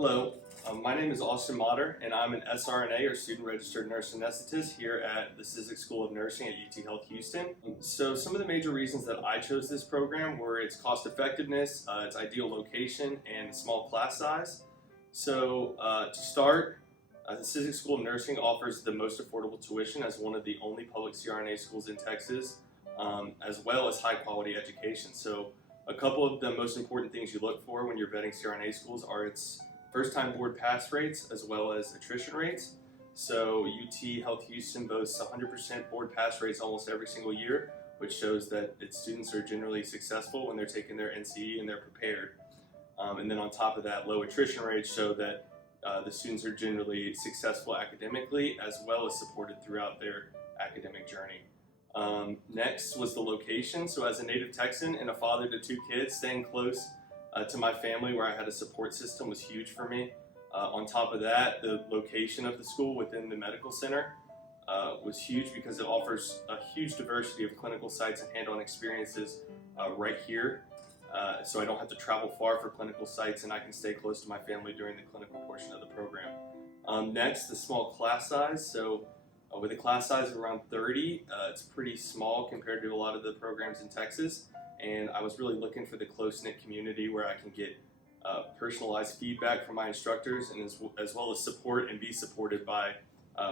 Hello, my name is Austin Motter, and I'm an SRNA or Student Registered Nurse Anesthetist here at the Cizik School of Nursing at UTHealth Houston. So some of the major reasons that I chose this program were its cost effectiveness, its ideal location, and small class size. So to start, the Cizik School of Nursing offers the most affordable tuition as one of the only public CRNA schools in Texas, as well as high quality education. So a couple of the most important things you look for when you're vetting CRNA schools are its first-time board pass rates as well as attrition rates. So UTHealth Houston boasts 100% board pass rates almost every single year, which shows that its students are generally successful when they're taking their NCE and they're prepared. And then on top of that, low attrition rates show that the students are generally successful academically as well as supported throughout their academic journey. Next was the location. So as a native Texan and a father to 2 kids, staying close to my family where I had a support system was huge for me. On top of that, the location of the school within the medical center was huge because it offers a huge diversity of clinical sites and hands-on experiences right here. So I don't have to travel far for clinical sites, and I can stay close to my family during the clinical portion of the program. Next, the small class size. So with a class size of around 30, it's pretty small compared to a lot of the programs in Texas. And I was really looking for the close-knit community where I can get personalized feedback from my instructors and as well as support and be supported by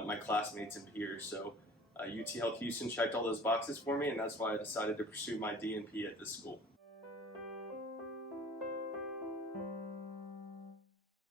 my classmates and peers. So UTHealth Houston checked all those boxes for me, and that's why I decided to pursue my DNP at this school.